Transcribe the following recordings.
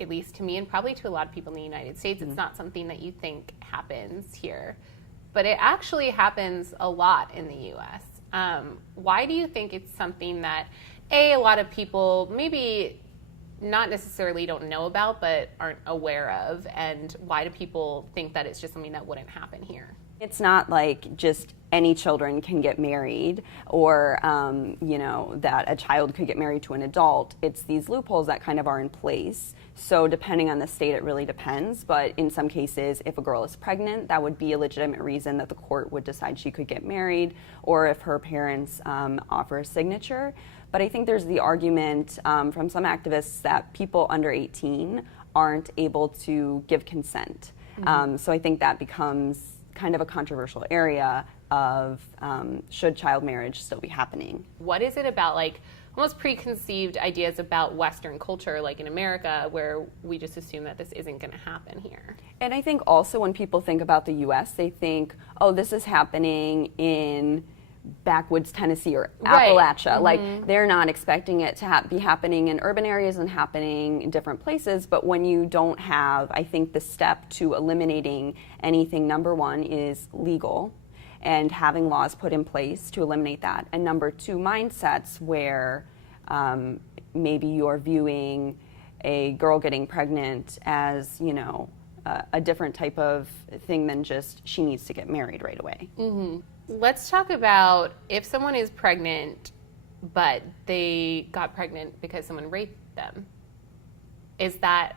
at least to me and probably to a lot of people in the United States, it's not something that you think happens here. But it actually happens a lot in the U.S. Why do you think it's something that, a lot of people maybe not necessarily don't know about but aren't aware of, and why do people think that it's just something that wouldn't happen here? It's not like just any children can get married or, that a child could get married to an adult. It's these loopholes that kind of are in place. So depending on the state, it really depends. But in some cases, if a girl is pregnant, that would be a legitimate reason that the court would decide she could get married, or if her parents offer a signature. But I think there's the argument from some activists that people under 18 aren't able to give consent. So I think that becomes kind of a controversial area of should child marriage still be happening. What is it about, like, almost preconceived ideas about Western culture, like in America, where we just assume that this isn't going to happen here? And I think also when people think about the U.S., they think, oh, this is happening in backwoods Tennessee or Appalachia. Like, they're not expecting it to be happening in urban areas and happening in different places. But when you don't have, I think the step to eliminating anything, number one, is legal and having laws put in place to eliminate that. And number two, mindsets where maybe you're viewing a girl getting pregnant as, a different type of thing than just she needs to get married right away. Let's talk about if someone is pregnant, but they got pregnant because someone raped them. Does that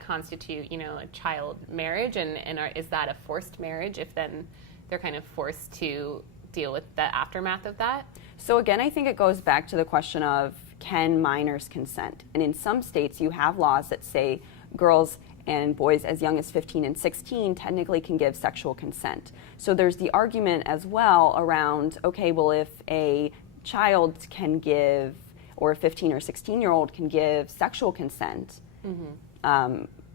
constitute, a child marriage, and is that a forced marriage if then they're kind of forced to deal with the aftermath of that? So again, I think it goes back to the question of, can minors consent? And in some states, you have laws that say girls and boys as young as 15 and 16 technically can give sexual consent. So there's the argument as well around, okay, well, if a child can give, or a 15 or 16-year-old can give sexual consent,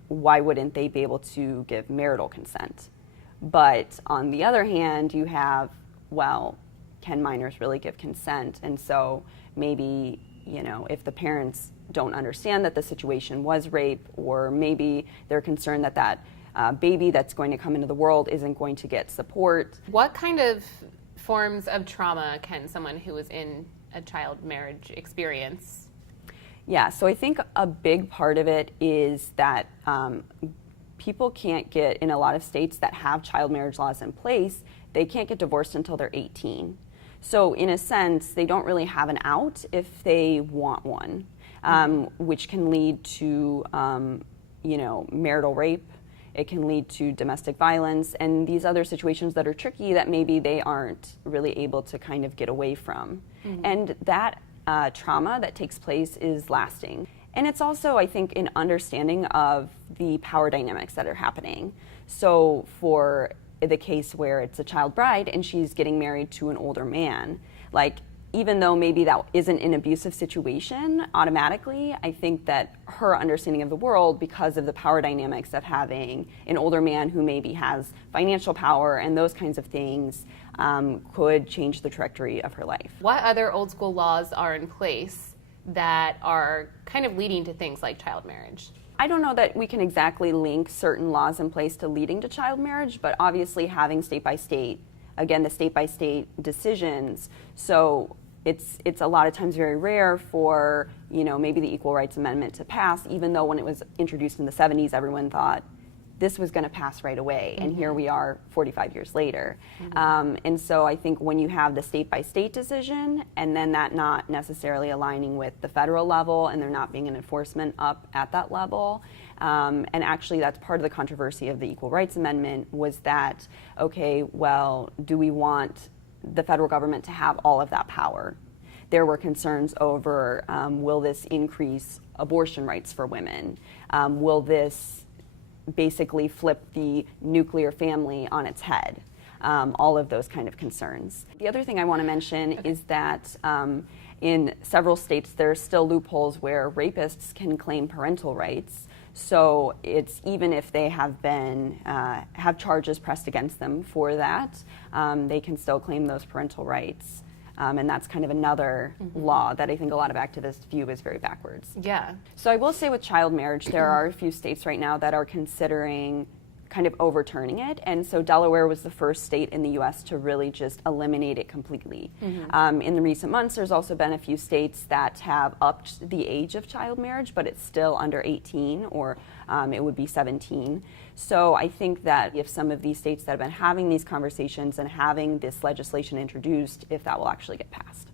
why wouldn't they be able to give marital consent? But on the other hand, you have, well, can minors really give consent? And so maybe, if the parents don't understand that the situation was rape, or maybe they're concerned that that baby that's going to come into the world isn't going to get support. What kind of forms of trauma can someone who is in a child marriage experience? Yeah, so I think a big part of it is that people can't get, in a lot of states that have child marriage laws in place, they can't get divorced until they're 18. So in a sense, they don't really have an out if they want one. Which can lead to, marital rape. It can lead to domestic violence and these other situations that are tricky that maybe they aren't really able to kind of get away from. And that trauma that takes place is lasting. And it's also, I think, an understanding of the power dynamics that are happening. So for the case where it's a child bride and she's getting married to an older man, like, even though maybe that isn't an abusive situation automatically, I think that her understanding of the world, because of the power dynamics of having an older man who maybe has financial power and those kinds of things, could change the trajectory of her life. What other old school laws are in place that are kind of leading to things like child marriage? I don't know that we can exactly link certain laws in place to leading to child marriage, but obviously having state by state, again, the state-by-state decisions. So it's a lot of times very rare for, maybe the Equal Rights Amendment to pass, even though when it was introduced in the 70s, everyone thought this was going to pass right away. And here we are 45 years later. And so I think when you have the state-by-state decision, and then that not necessarily aligning with the federal level, and there not being an enforcement up at that level, and actually that's part of the controversy of the Equal Rights Amendment, was that, okay, well, do we want the federal government to have all of that power? There were concerns over, will this increase abortion rights for women? Will this basically flip the nuclear family on its head? All of those kind of concerns. The other thing I want to mention is that in several states there are still loopholes where rapists can claim parental rights. So it's, even if they have been have charges pressed against them for that, they can still claim those parental rights. And that's kind of another law that I think a lot of activists view as very backwards. Yeah. So I will say with child marriage, there are a few states right now that are considering kind of overturning it. And so Delaware was the first state in the U.S. to really just eliminate it completely. In the recent months, there's also been a few states that have upped the age of child marriage, but it's still under 18, or it would be 17. So I think that if some of these states that have been having these conversations and having this legislation introduced, if that will actually get passed.